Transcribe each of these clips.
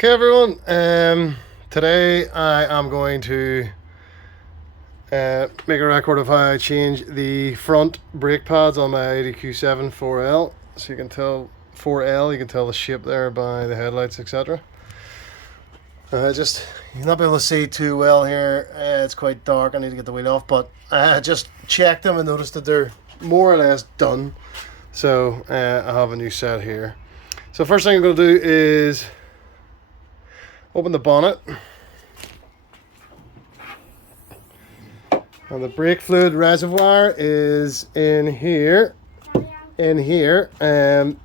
Okay, everyone. Today I am going to make a record of how I change the front brake pads on my Audi Q7 4L. So you can tell 4L. You can tell the shape there by the headlights, etc. You're not able to see too well here. It's quite dark. I need to get the wheel off, but I just checked them and noticed that they're more or less done. So I have a new set here. So first thing I'm going to do is open the bonnet, and the brake fluid reservoir is in here. You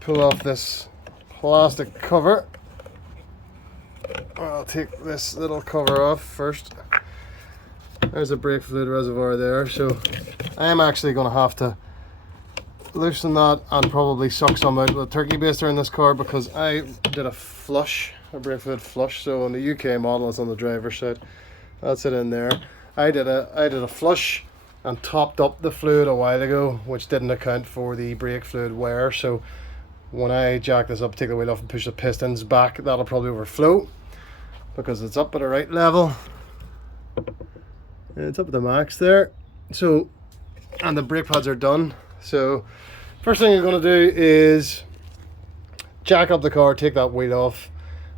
pull off this plastic cover. I'll take this little cover off first. There's a brake fluid reservoir there, so I am actually going to have to loosen that and probably suck some out with a turkey baster in this car, because I did a brake fluid flush. So on the UK model, it's on the driver's side. That's it in there. I did a flush and topped up the fluid a while ago, which didn't account for the brake fluid wear. So when I jack this up, take the wheel off and push the pistons back, that'll probably overflow because it's up at the right level. It's up at the max there. So, and the brake pads are done. So first thing you're going to do is jack up the car, take that wheel off,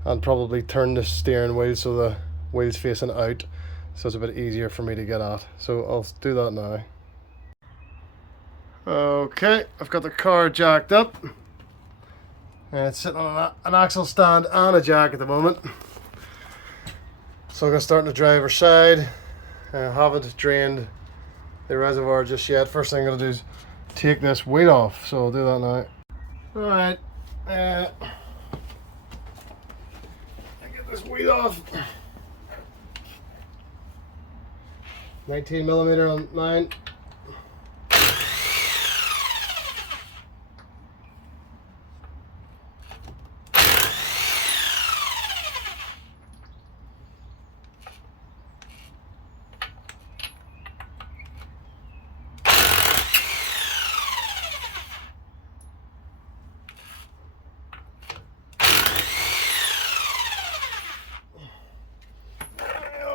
and probably turn the steering wheel so the wheel's facing out, so it's a bit easier for me to get at. So I'll do that now. Okay, I've got the car jacked up, and it's sitting on an axle stand and a jack at the moment. So I'm going to start on the driver's side. I haven't drained the reservoir just yet. First thing I'm going to do is take this weight off, so I'll do that now. Alright, I get this weight off. 19mm on mine.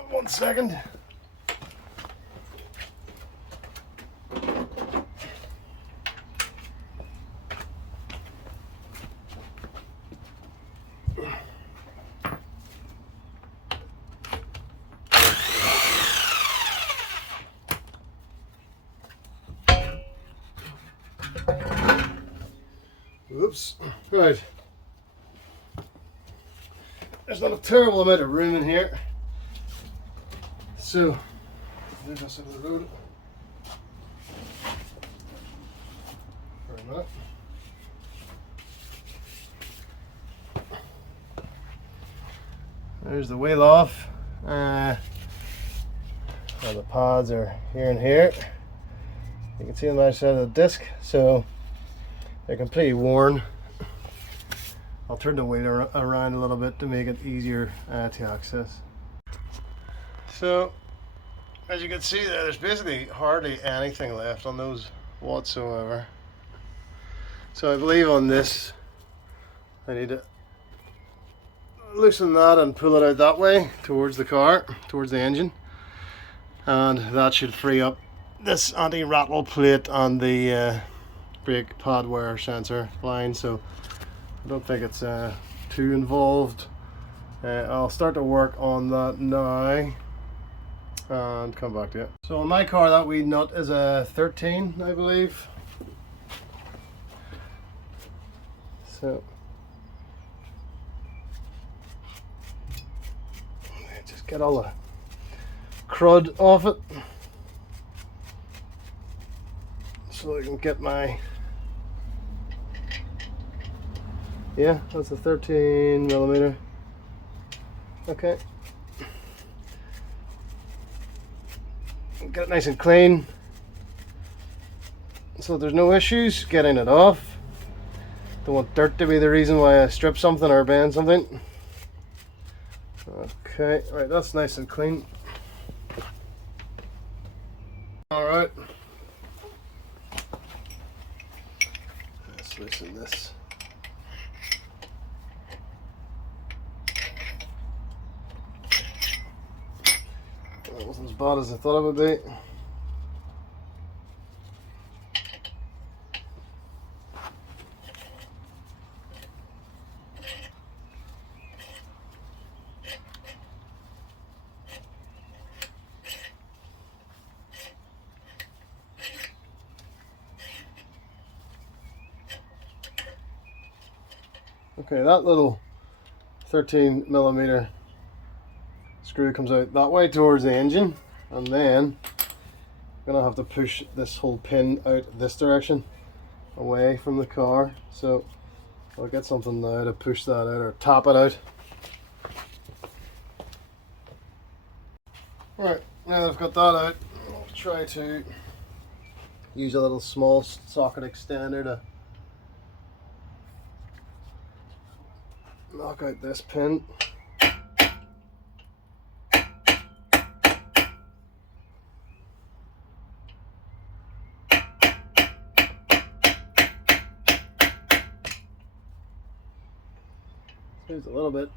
One second. Oops. Right. There's not a terrible amount of room in here. So, leave this out of the road for a minute. There's the wheel off. And the pads are here and here. You can see on the other side of the disc, so they're completely worn. I'll turn the wheel around a little bit to make it easier to access. So, as you can see there's basically hardly anything left on those whatsoever. So I believe on this I need to loosen that and pull it out that way towards the car, towards the engine, and that should free up this anti-rattle plate and the brake pad wear sensor line. So I don't think it's too involved. I'll start to work on that now and come back to it. So on my car, that wee nut is a 13, I believe. So just get all the crud off it so I can get my, yeah, that's a 13mm. Okay, get it nice and clean so there's no issues getting it off. Don't want dirt to be the reason why I strip something or bend something. Okay, right, that's nice and clean. Alright, let's loosen this That wasn't as bad as I thought it would be. Okay, that little 13mm screw comes out that way towards the engine, and then I'm gonna have to push this whole pin out this direction away from the car. So I'll get something now to push that out or tap it out. Right, now that I've got that out, I'll try to use a little small socket extender to knock out this pin. Here's a little bit.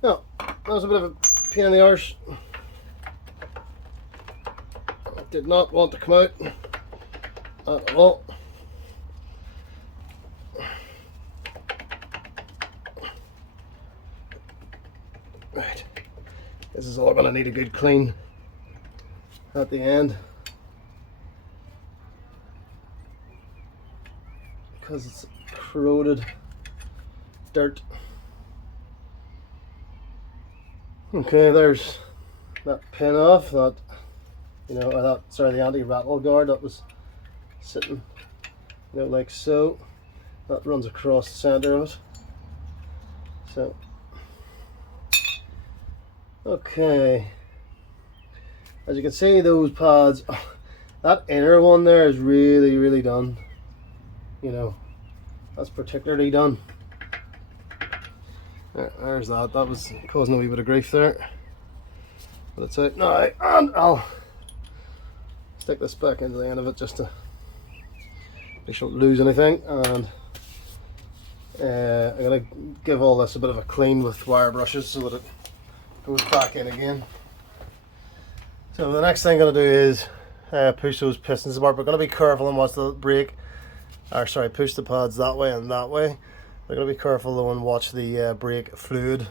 No, that was a bit of a pain in the arse. I did not want to come out at all. Right, this is all going to need a good clean at the end, because it's corroded dirt. Okay, there's that pin off, that, you know, the anti-rattle guard that was sitting, you know, like so. That runs across the center of it. So, okay, as you can see, those pads, that inner one there is really done. You know, that's particularly done. There's that. That was causing a wee bit of grief there, but it's out now, and I'll stick this back into the end of it just to make sure I don't lose anything. And I'm going to give all this a bit of a clean with wire brushes so that it goes back in again. So the next thing I'm going to do is push those pistons apart. We're going to be careful and watch the brake, or sorry, push the pads that way and that way. We're going to be careful though and watch the brake fluid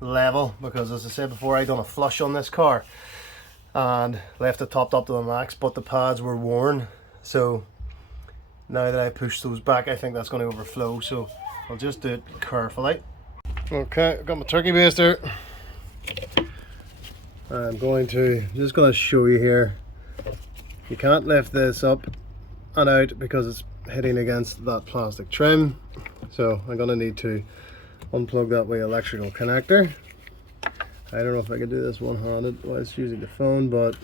level, because as I said before, I done a flush on this car and left it topped up to the max, but the pads were worn. So now that I push those back, I think that's going to overflow, so I'll just do it carefully. Okay, I've got my turkey baster. I'm just going to show you here. You can't lift this up and out because it's hitting against that plastic trim. So I'm going to need to unplug that wee electrical connector. I don't know if I can do this one-handed while it's using the phone, but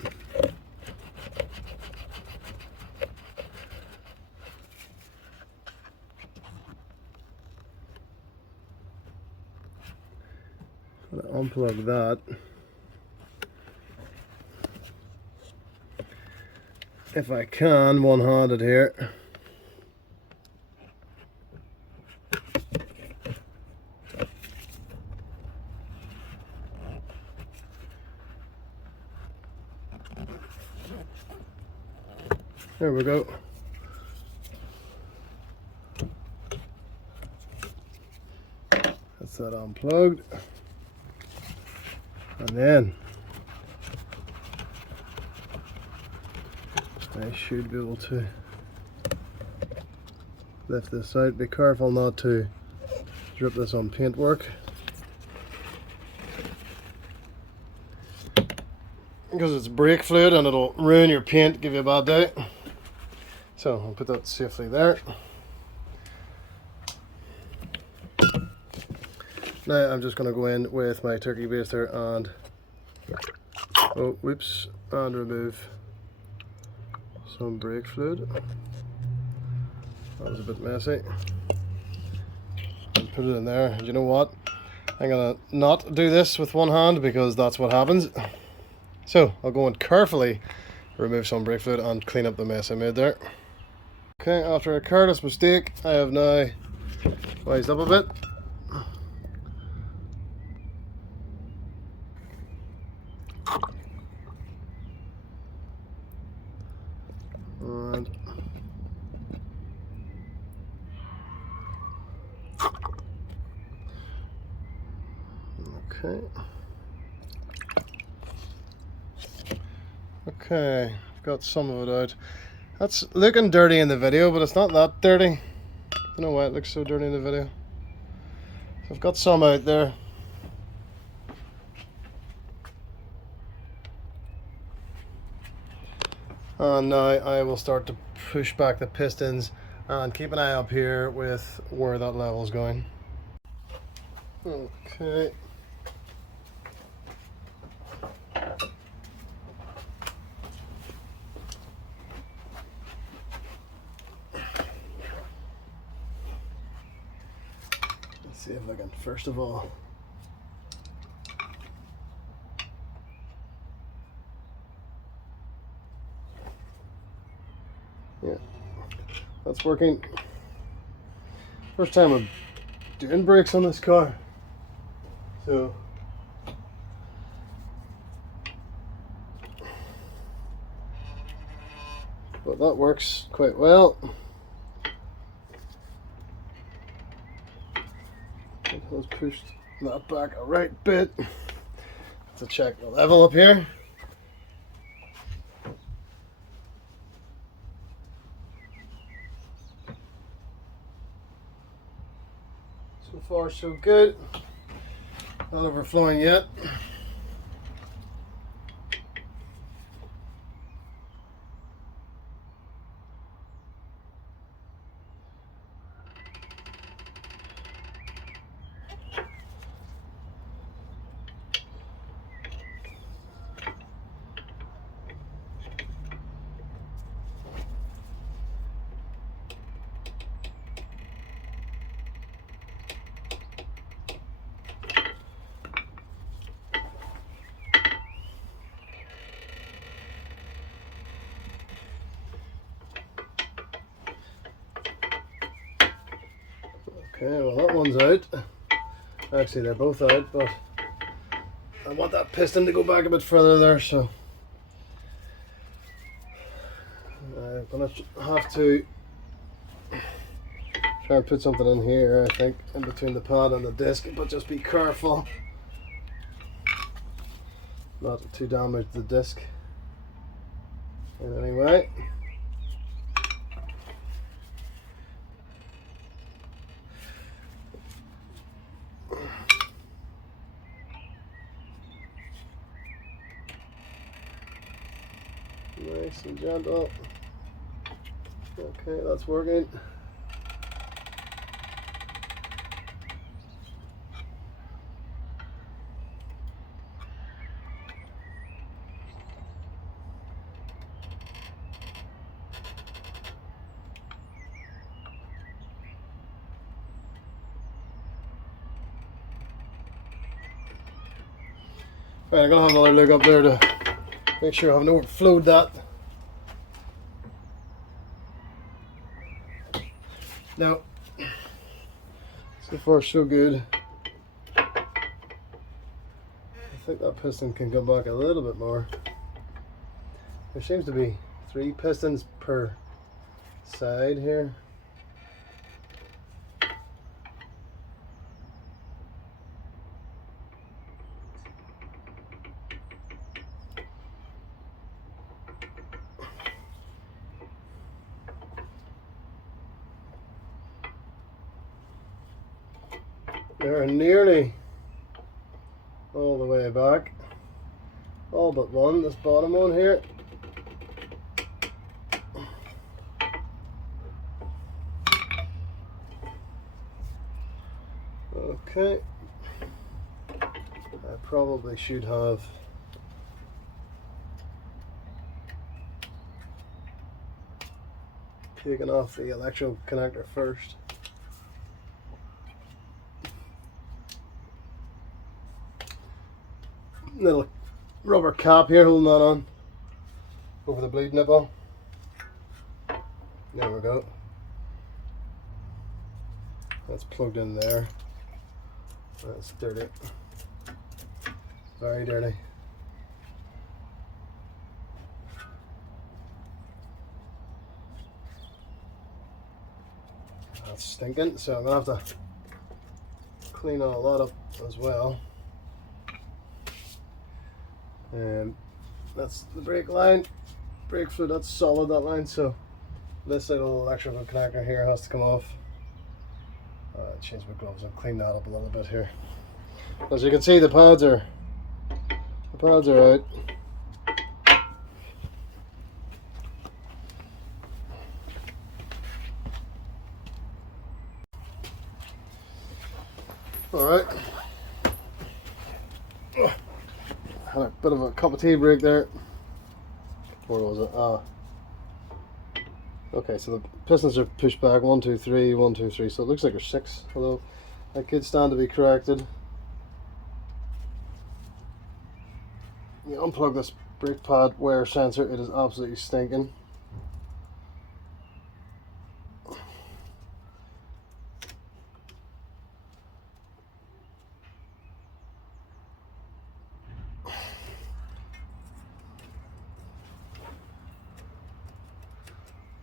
I'm going to unplug that. If I can, one-handed here. There we go. That's that unplugged. And then I should be able to lift this out. Be careful not to drip this on paintwork, because it's brake fluid and it'll ruin your paint, give you a bad day. So I'll put that safely there. Now I'm just going to go in with my turkey baster and, oh whoops, and remove some brake fluid. That was a bit messy. And put it in there. And you know what? I'm going to not do this with one hand because that's what happens. So I'll go in carefully, remove some brake fluid and clean up the mess I made there. Okay, after a careless mistake, I have now wised up a bit. And okay, I've got some of it out. That's looking dirty in the video, but it's not that dirty. I don't know why it looks so dirty in the video. So I've got some out there. And now I will start to push back the pistons and keep an eye up here with where that level's going. Okay. Let's see if I can, first of all, yeah, that's working. First time I'm doing brakes on this car, so but that works quite well. It has pushed that back a right bit. To check the level up here. So far so good. Not overflowing yet. Okay, well that one's out. Actually they're both out, but I want that piston to go back a bit further there, so I'm gonna have to try and put something in here, I think, in between the pad and the disc, but just be careful not to damage the disc in any way. Nice and gentle. Okay, that's working. Right, I'm gonna have another look up there to make sure I haven't overflowed that. Now, so far so good. I think that piston can come back a little bit more. There seems to be 3 pistons per side here. They're nearly all the way back. All but one, this bottom one here. Okay. probably should have taken off the electrical connector first. Little rubber cap here holding that on over the bleed nipple. There we go. That's plugged in there. That's dirty. Very dirty. That's stinking, so I'm gonna have to clean all that up as well. That's the brake line, brake fluid, that's solid, that line, so this little electrical connector here has to come off. Change my gloves and clean that up a little bit here. As you can see, the pads are out. Alright. Had a bit of a cup of tea break there. Where was it? Okay, so the pistons are pushed back 1, 2, 3, 1, 2, 3. So it looks like there's 6, although that could stand to be corrected. You unplug this brake pad wear sensor, it is absolutely stinking.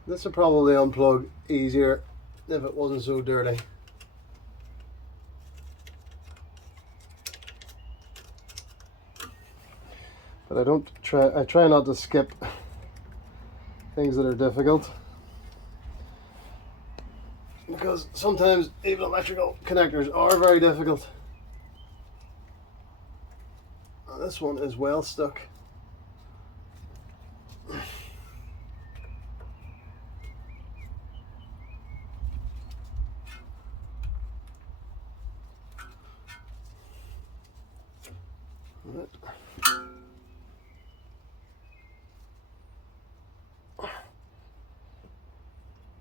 This would probably unplug easier if it wasn't so dirty. But I try not to skip things that are difficult, because sometimes even electrical connectors are very difficult. This one is well stuck. Right.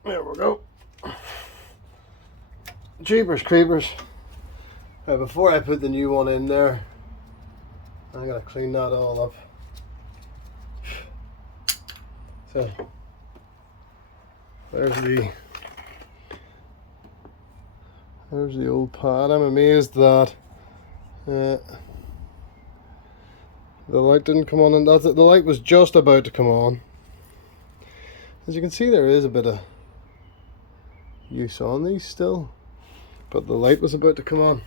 There we go. Jeepers creepers. Right, before I put the new one in there, I'm gonna clean that all up. So there's the old pad. I'm amazed that the light didn't come on, and that's it. The light was just about to come on. As you can see, there is a bit of use on these still, but the light was about to come on.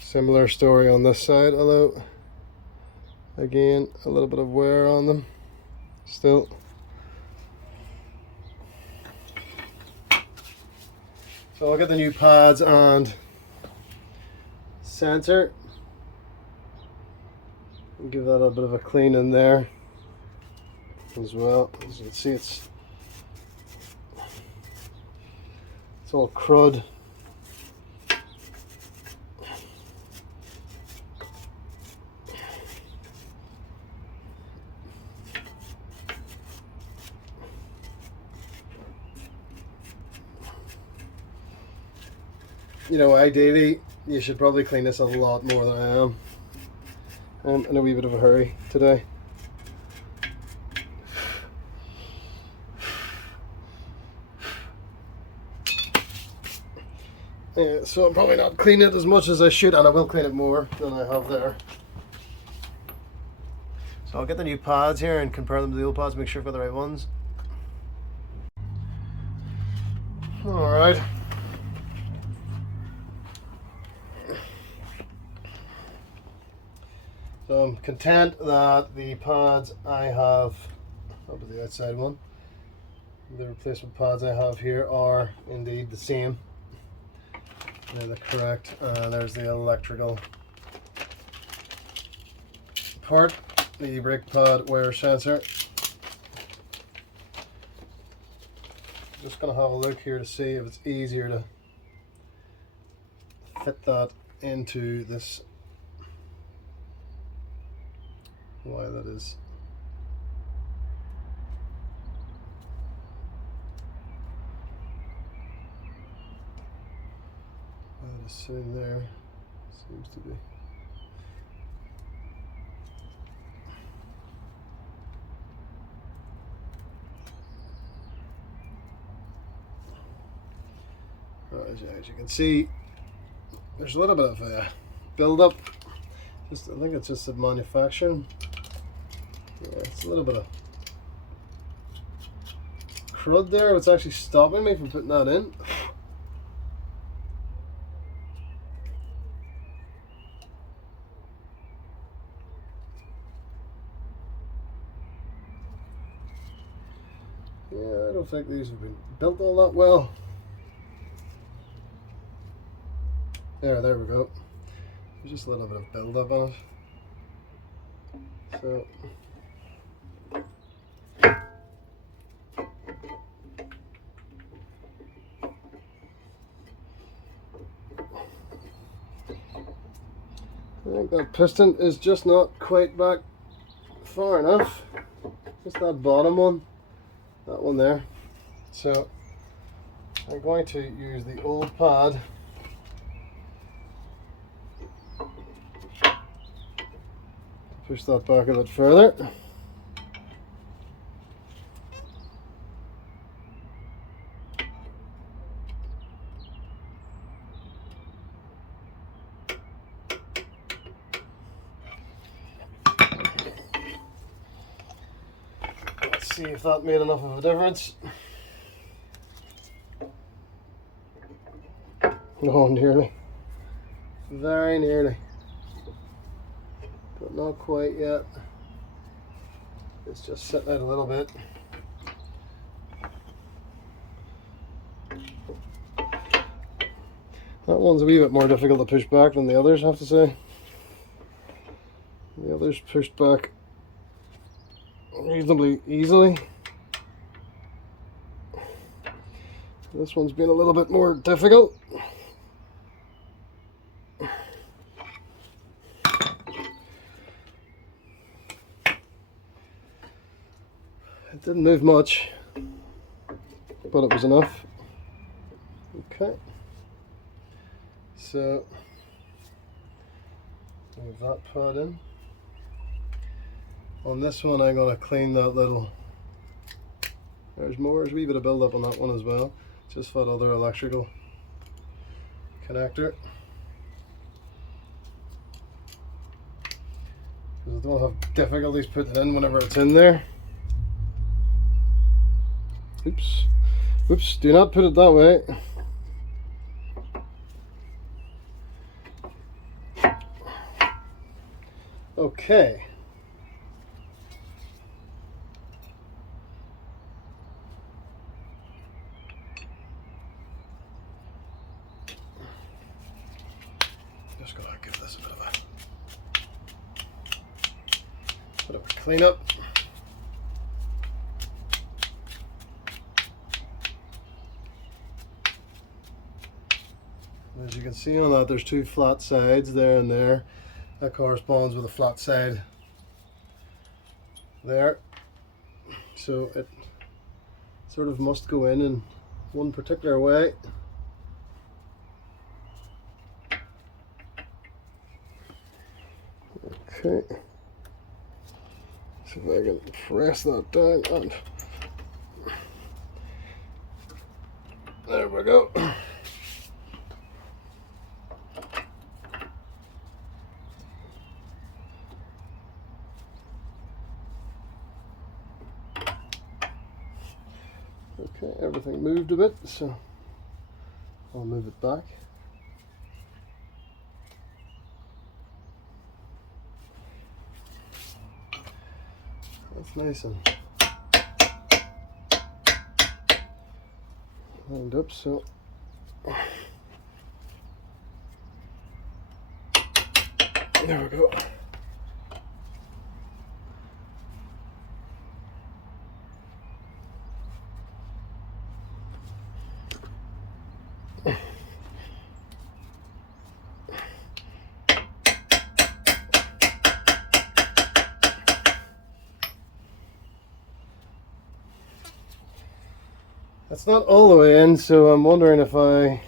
Similar story on this side, although again a little bit of wear on them still. So I'll get the new pads and sensor and give that a bit of a clean in there as well. As you can see, it's all crud. You know, ideally you should probably clean this a lot more than I am. I'm in a wee bit of a hurry today. Yeah, so I'm probably not cleaning it as much as I should, and I will clean it more than I have there. So I'll get the new pads here and compare them to the old pads, make sure I've got the right ones. Alright. So I'm content that the pads I have, up at the outside one, the replacement pads I have here are indeed the same. They're the correct. There's the electrical part, the brake pad wear sensor. Just going to have a look here to see if it's easier to fit that into this, why that is. That is sitting there, seems to be. As you can see, there's a little bit of a build-up. I think it's just the manufacturing. Yeah, it's a little bit of crud there. It's actually stopping me from putting that in. Yeah, I don't think these have been built all that well. There we go. There's just a little bit of build-up on it. So I think that piston is just not quite back far enough. Just that bottom one, that one there. So I'm going to use the old pad to push that back a bit further. Let's see if that made enough of a difference. Oh, nearly. Very nearly. But not quite yet. It's just sitting out a little bit. That one's a wee bit more difficult to push back than the others, I have to say. The others pushed back reasonably easily. This one's been a little bit more difficult. It didn't move much, but it was enough. Okay. So, move that pad in. On this one, I'm going to clean that little. There's a wee bit of build up on that one as well. Just that other electrical connector. Because I don't have difficulties putting it in whenever it's in there. Oops. Oops, do not put it that way. Okay. Just gonna give this a bit of a cleanup. As you can see on that, there's two flat sides there and there. That corresponds with a flat side there. So it sort of must go in one particular way. Okay. See if I can press that down and there we go. Okay, everything moved a bit, so I'll move it back. That's nice and lined up, so there we go. It's not all the way in, so I'm wondering if I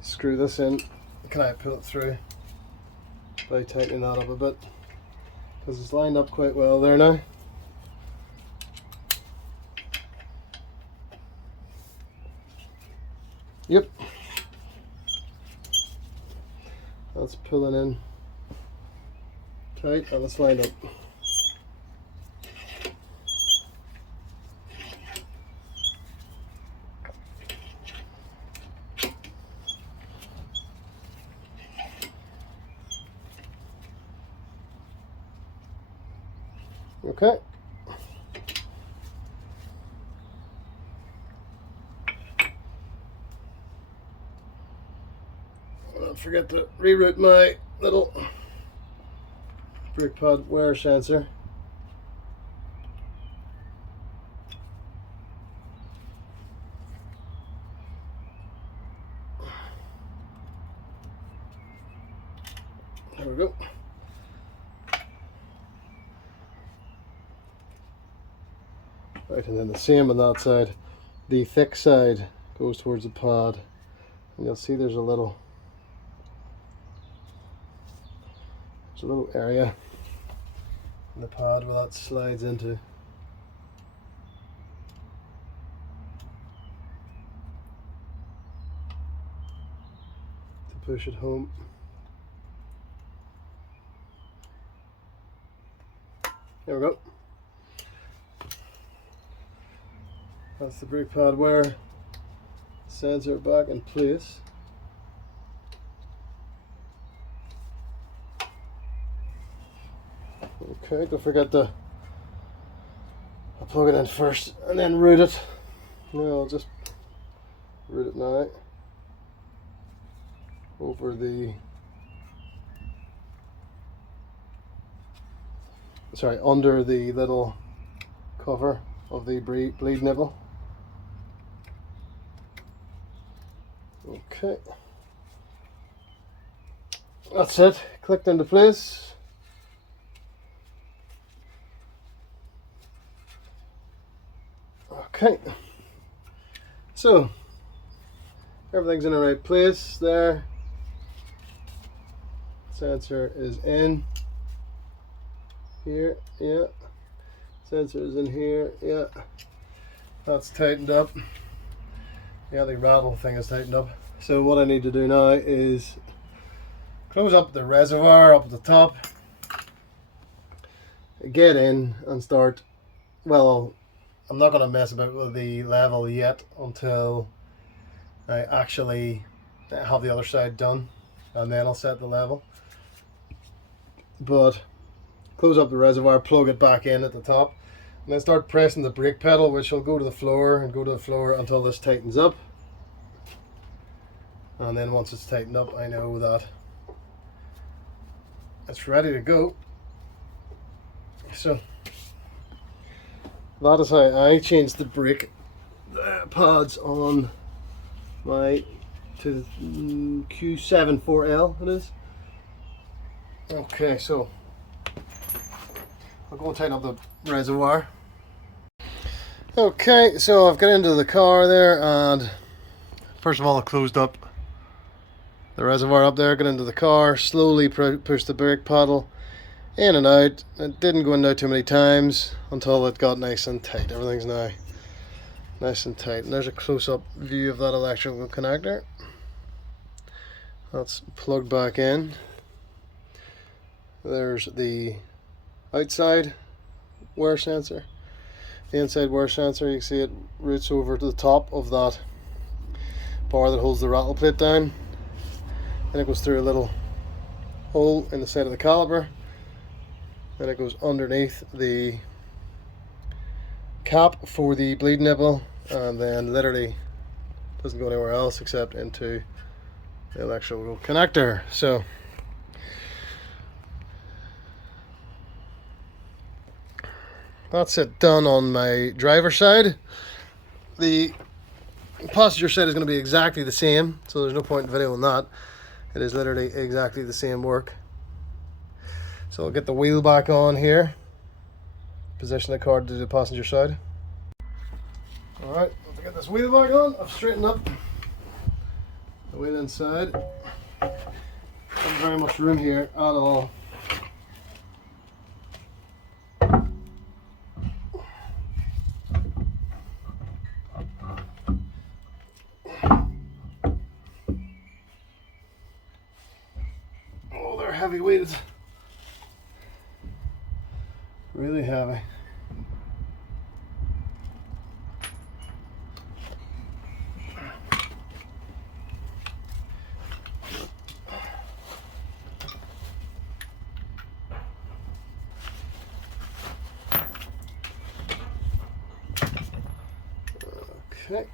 screw this in, can I pull it through by tightening that up a bit, because it's lined up quite well there now. Yep, that's pulling in tight and it's lined up. Okay. Don't forget to reroute my little brake pad wear sensor. There we go. Right, and then the same on that side. The thick side goes towards the pad, and you'll see there's a little area in the pad where that slides into to push it home. There we go. That's the brake pad wear sensor back in place. Okay, don't forget to plug it in first and then route it. No, I'll just route it now over under the little cover of the bleed nipple. Okay, that's it, clicked into place. Okay, so everything's in the right place there. Sensor is in here, yeah. Sensor is in here, yeah. That's tightened up. Yeah, the rattle thing is tightened up. So what I need to do now is close up the reservoir up at the top, get in and start, well, I'm not going to mess about with the level yet until I actually have the other side done, and then I'll set the level. But close up the reservoir, plug it back in at the top, and then start pressing the brake pedal, which will go to the floor and go to the floor until this tightens up. And then once it's tightened up, I know that it's ready to go. So that is how I changed the brake pads on my Q7 4L it is. Okay, so I'll go and tighten up the reservoir. Okay, so I've got into the car there, and first of all I closed up the reservoir up there, got into the car, slowly pushed the brake pedal in and out. It didn't go in there too many times until it got nice and tight. Everything's now nice and tight. And there's a close-up view of that electrical connector. That's plugged back in. There's the outside wear sensor. The inside wear sensor, you can see it routes over to the top of that bar that holds the rattle plate down. Then it goes through a little hole in the side of the caliper. Then it goes underneath the cap for the bleed nipple, and then literally doesn't go anywhere else except into the electrical connector. So that's it done on my driver's side. The passenger side is going to be exactly the same, so there's no point in videoing that. It is literally exactly the same work. So I'll get the wheel back on here, position the car to the passenger side. Alright, let's get this wheel back on. I've straightened up the wheel inside. Not very much room here at all. Oh, they're heavy weighted. Really heavy. Okay.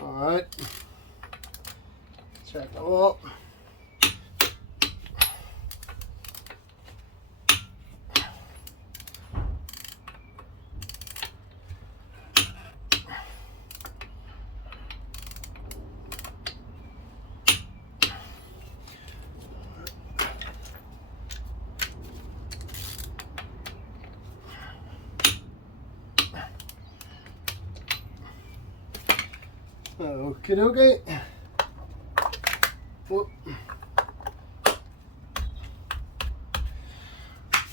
Alright, check them all. Okie dokie. Whoop.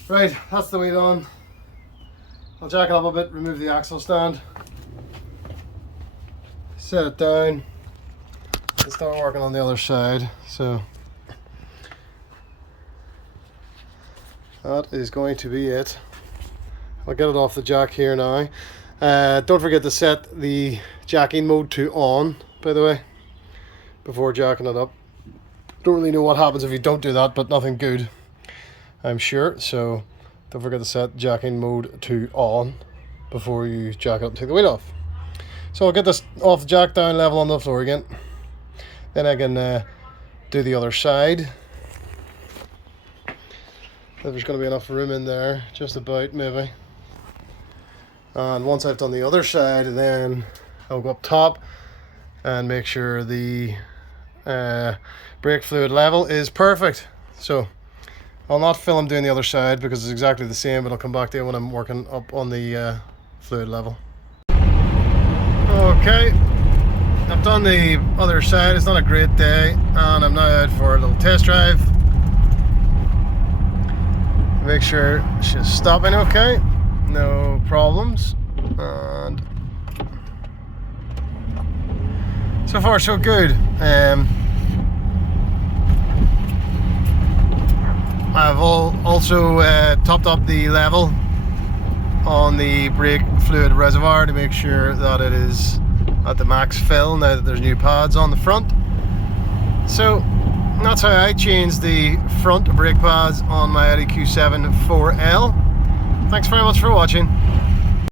Right, that's the wheel on. I'll jack it up a bit, remove the axle stand, set it down, and start working on the other side. So that is going to be it. I'll get it off the jack here now. Don't forget to set the jacking mode to on, by the way, before jacking it up. Don't really know what happens if you don't do that, but nothing good, I'm sure. So don't forget to set jacking mode to on before you jack it up and take the wheel off. So I'll get this off the jack, down level on the floor again. Then I can do the other side. There's going to be enough room in there, just about maybe. And once I've done the other side, then I'll go up top and make sure the brake fluid level is perfect. So I'll not film doing the other side because it's exactly the same, but I'll come back to it when I'm working up on the fluid level. Okay, I've done the other side. It's not a great day, and I'm now out for a little test drive. Make sure she's stopping okay, no problems, and so far so good. I've also topped up the level on the brake fluid reservoir to make sure that it is at the max fill now that there's new pads on the front. So that's how I changed the front brake pads on my Audi Q7 4L. Thanks very much for watching.